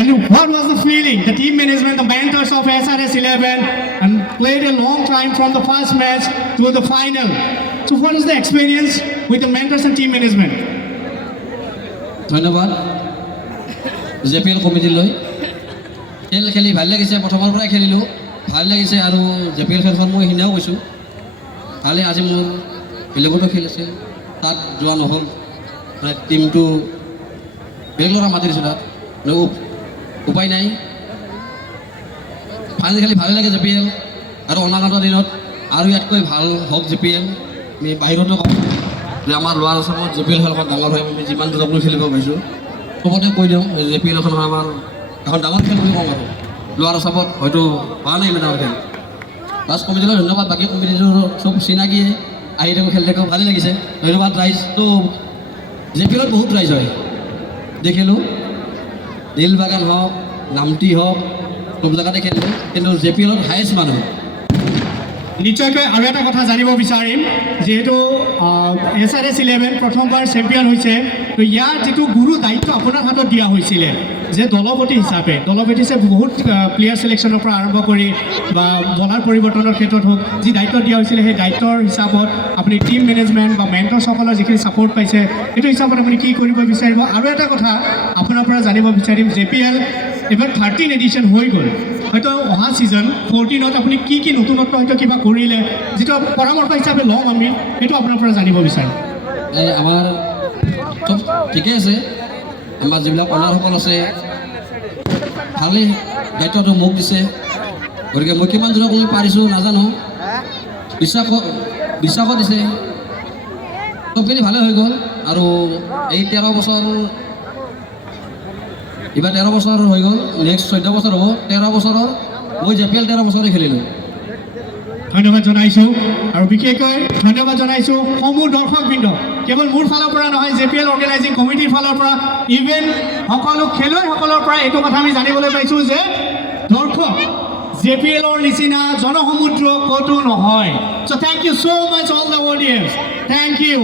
And what was the feeling? The team management, the mentors of SRS 11, and played a long time from the first match to the final. So what is the experience with the mentors and team management? ধন্যবাদ JPL কমিটিলৈ খেল খেলি ভাল লাগিছে প্ৰথমৰ পৰাই খেলিলোঁ ভাল লাগিছে আৰু জেপিএল খেলখন মই সিদিনাও কৈছোঁ খালি আজি মোৰ বেলেগতো খেল আছে তাত যোৱা নহ'ল মানে টিমটো বেলেগ ল'ৰা মাতি দিছোঁ তাত উপায় নাই ফাইনেল খেলি ভালেই লাগে জেপিএল আৰু অনাগত দিনত আৰু ইয়াতকৈ ভাল হওক জেপিএল আমি বাহিৰতো কওঁ যে আমাৰ লোৱাৰ আছামত জেপিএল খেলখন ডাঙৰ হয় আমি যিমান দূৰক লৈ খেলিব পাৰিছোঁ চবতে কৈ দিওঁ জেপিএল এখন আমাৰ এখন ডাঙৰ খেল বুলি কওঁ আৰু লোৱাৰ আছামত হয়তো হোৱা নাই ইমান ডাঙৰ খেল বাছ কমিটিলৈ ধন্যবাদ বাকী কমিটিটোৰ চব চিনাকিয়ে আহি থাকোঁ খেলি থাকোঁ ভালেই লাগিছে ধন্যবাদ ৰাইজটো জেপিএলত বহুত ৰাইজ হয় দেখিলোঁ নীলবাগান হওক নামটি হওক চব জেগাতে খেলিলোঁ কিন্তু জেপিএলত হায়েষ্ট মানুহ নিশ্চয়কৈ আৰু এটা কথা জানিব বিচাৰিম যিহেতু SRS 11 প্ৰথমবাৰ চেম্পিয়ন হৈছে তো ইয়াৰ যিটো গুৰু দায়িত্ব আপোনাৰ হাতত দিয়া হৈছিলে যে দলপতি হিচাপে বহুত প্লেয়াৰ চিলেকশ্যনৰ পৰা আৰম্ভ কৰি বা বলাৰ পৰিৱৰ্তনৰ ক্ষেত্ৰত হওক যি দায়িত্ব দিয়া হৈছিলে সেই দায়িত্বৰ হিচাপত আপুনি টিম মেনেজমেণ্ট বা মেণ্টৰসকলৰ যিখিনি ছাপোৰ্ট পাইছে সেইটো হিচাপত আপুনি কি কৰিব বিচাৰিব আৰু এটা কথা আপোনাৰ পৰা জানিব বিচাৰিম JPL এবাৰ 13 এডিশ্যন হৈ গ'ল হয়তো অহা ছিজন 14ত আপুনি কি নতুনত্ব হয়তো কিবা কৰিলে যিটো পৰামৰ্শ হিচাপে লওঁ আমি সেইটো আপোনাৰ পৰা জানিব বিচাৰিম আমাৰ চব ঠিকে আছে আমাৰ যিবিলাক অনাৰসকল আছে ভালেই দায়িত্বটো মোক দিছে গতিকে মই কিমান দূৰক মই পাৰিছোঁ নাজানো বিশ্বাসো দিছে চবখিনি ভালে হৈ গ'ল আৰু এই 13 বছৰ এইবাৰ 13 বছৰ হৈ গ'ল নেক্সট 14 বছৰ হ'ব 13 বছৰৰ মই JPL 13 বছৰে খেলিলোঁ ধন্যবাদ জনাইছোঁ আৰু বিশেষকৈ ধন্যবাদ জনাইছোঁ সমূহ দৰ্শকবৃন্দ কেৱল মোৰ ফালৰ পৰা নহয় JPL অৰ্গেনাইজিং কমিটিৰ ফালৰ পৰা ইভেন সকলো খেলুৱৈসকলৰ পৰা এইটো কথা আমি জানিবলৈ পাইছোঁ যে দৰ্শক JPLৰ নিচিনা জনসমুদ্ৰ ক'তো নহয় চ' thank you so' much all the audience thank U